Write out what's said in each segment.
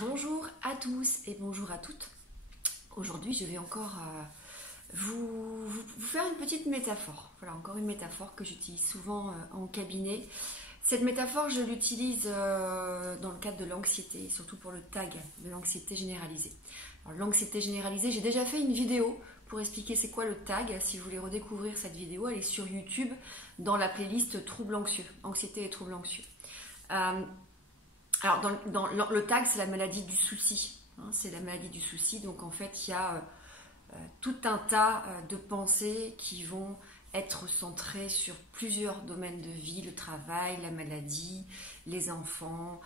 Bonjour à tous et bonjour à toutes. Aujourd'hui, je vais encore vous faire une petite métaphore. Voilà, encore une métaphore que j'utilise souvent en cabinet. Cette métaphore, je l'utilise dans le cadre de l'anxiété, surtout pour le tag de l'anxiété généralisée. L'anxiété généralisée, j'ai déjà fait une vidéo pour expliquer c'est quoi le tag. Si vous voulez redécouvrir cette vidéo, elle est sur YouTube dans la playlist troubles anxieux, anxiété et troubles anxieux. Alors, dans le tag, c'est la maladie du souci. C'est la maladie du souci. Donc, en fait, il y a tout un tas de pensées qui vont être centrées sur plusieurs domaines de vie, le travail, la maladie, les enfants,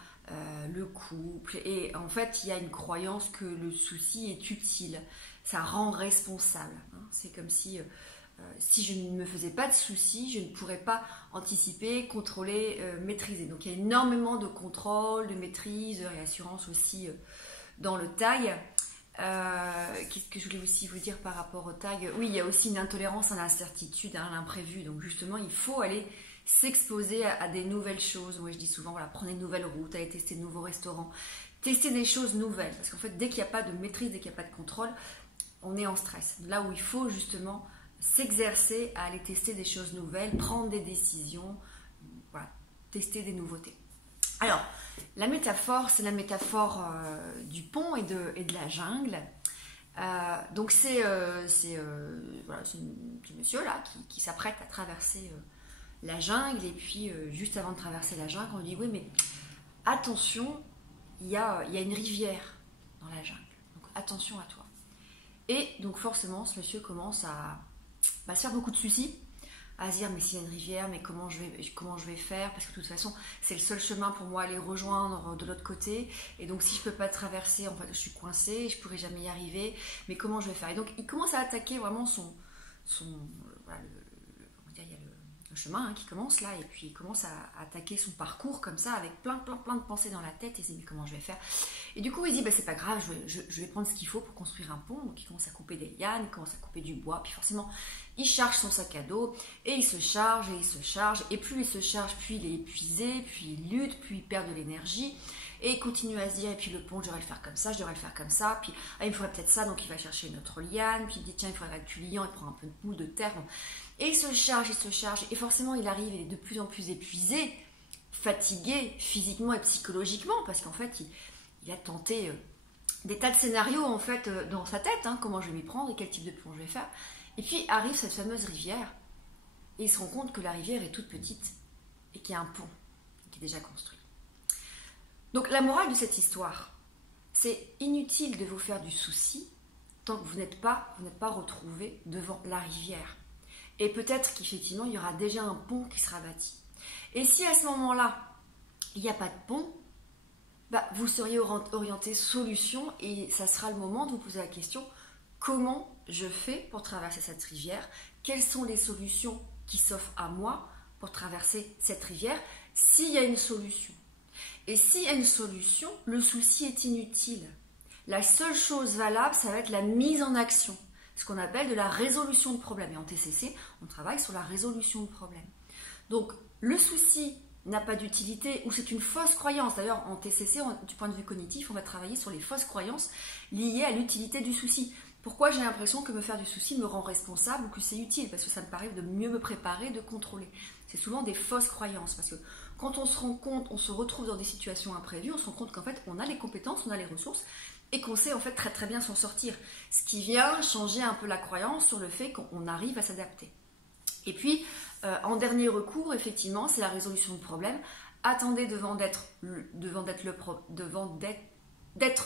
le couple. Et en fait, il y a une croyance que le souci est utile. Ça rend responsable. C'est comme si je ne me faisais pas de soucis, je ne pourrais pas anticiper, contrôler, maîtriser. Donc il y a énormément de contrôle, de maîtrise, de réassurance aussi dans le tag. Qu'est-ce que je voulais aussi vous dire par rapport au tag? Oui, il y a aussi une intolérance à l'incertitude, à l'imprévu. Donc justement, il faut aller s'exposer à des nouvelles choses. Moi je dis souvent, voilà, prenez une nouvelle route, allez tester de nouveaux restaurants, tester des choses nouvelles. Parce qu'en fait, dès qu'il n'y a pas de maîtrise, dès qu'il n'y a pas de contrôle, on est en stress. Là où il faut justement s'exercer à aller tester des choses nouvelles, prendre des décisions, voilà, tester des nouveautés. Alors, la métaphore, c'est la métaphore du pont et de la jungle. Donc c'est ce monsieur là qui s'apprête à traverser la jungle, et puis juste avant de traverser la jungle, on lui dit oui mais attention, il y a une rivière dans la jungle, donc attention à toi. Et donc forcément ce monsieur commence à se faire beaucoup de soucis, à se dire mais s'il y a une rivière, mais comment je vais faire, parce que de toute façon c'est le seul chemin pour moi aller rejoindre de l'autre côté, et donc si je peux pas traverser, en fait je suis coincée, je pourrai jamais y arriver, mais comment je vais faire? Et donc il commence à attaquer vraiment voilà, il y a le chemin qui commence là, et puis il commence à attaquer son parcours comme ça, avec plein de pensées dans la tête, et il se dit mais comment je vais faire? Et du coup il dit bah c'est pas grave, je vais prendre ce qu'il faut pour construire un pont. Donc il commence à couper des lianes, il commence à couper du bois, puis forcément il charge son sac à dos, et il se charge, et plus il se charge, plus il est épuisé, puis il lutte, puis il perd de l'énergie, et il continue à se dire, et puis le pont je devrais le faire comme ça, je devrais le faire comme ça, puis il me faudrait peut-être ça, donc il va chercher une autre liane, puis il dit tiens il faudrait du liant, il prend un peu de bout de terre, et il se charge, et forcément il arrive, il est de plus en plus épuisé, fatigué physiquement et psychologiquement, parce qu'en fait il a tenté des tas de scénarios en fait dans sa tête, comment je vais m'y prendre et quel type de pont je vais faire. Et puis arrive cette fameuse rivière, et il se rend compte que la rivière est toute petite et qu'il y a un pont qui est déjà construit. Donc la morale de cette histoire, c'est inutile de vous faire du souci tant que vous n'êtes pas retrouvé devant la rivière. Et peut-être qu'effectivement, il y aura déjà un pont qui sera bâti. Et si à ce moment-là, il n'y a pas de pont, vous seriez orienté solution, et ça sera le moment de vous poser la question, comment je fais pour traverser cette rivière? Quelles sont les solutions qui s'offrent à moi pour traverser cette rivière s'il y a une solution? Et s'il y a une solution, le souci est inutile. La seule chose valable, ça va être la mise en action, ce qu'on appelle de la résolution de problème. Et en TCC, on travaille sur la résolution de problème. Donc, le souci n'a pas d'utilité, ou c'est une fausse croyance. D'ailleurs, en TCC, du point de vue cognitif, on va travailler sur les fausses croyances liées à l'utilité du souci. Pourquoi j'ai l'impression que me faire du souci me rend responsable ou que c'est utile? Parce que ça me paraît de mieux me préparer, de contrôler. C'est souvent des fausses croyances, parce que quand on se rend compte, on se retrouve dans des situations imprévues, on se rend compte qu'en fait, on a les compétences, on a les ressources, et qu'on sait en fait très bien s'en sortir. Ce qui vient changer un peu la croyance sur le fait qu'on arrive à s'adapter. Et puis, en dernier recours, effectivement, c'est la résolution de problème. Attendez d'être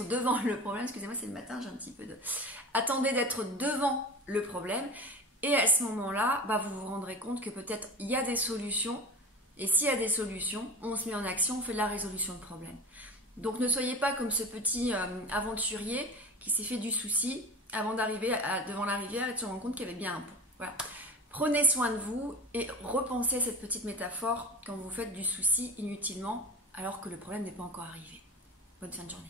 devant le problème, excusez-moi, c'est le matin, j'ai un petit peu de... Attendez d'être devant le problème, et à ce moment-là, vous vous rendrez compte que peut-être il y a des solutions, et s'il y a des solutions, on se met en action, on fait de la résolution de problème. Donc ne soyez pas comme ce petit aventurier qui s'est fait du souci avant d'arriver devant la rivière et de se rendre compte qu'il y avait bien un pont. Voilà. Prenez soin de vous et repensez cette petite métaphore quand vous faites du souci inutilement alors que le problème n'est pas encore arrivé. Bonne fin de journée.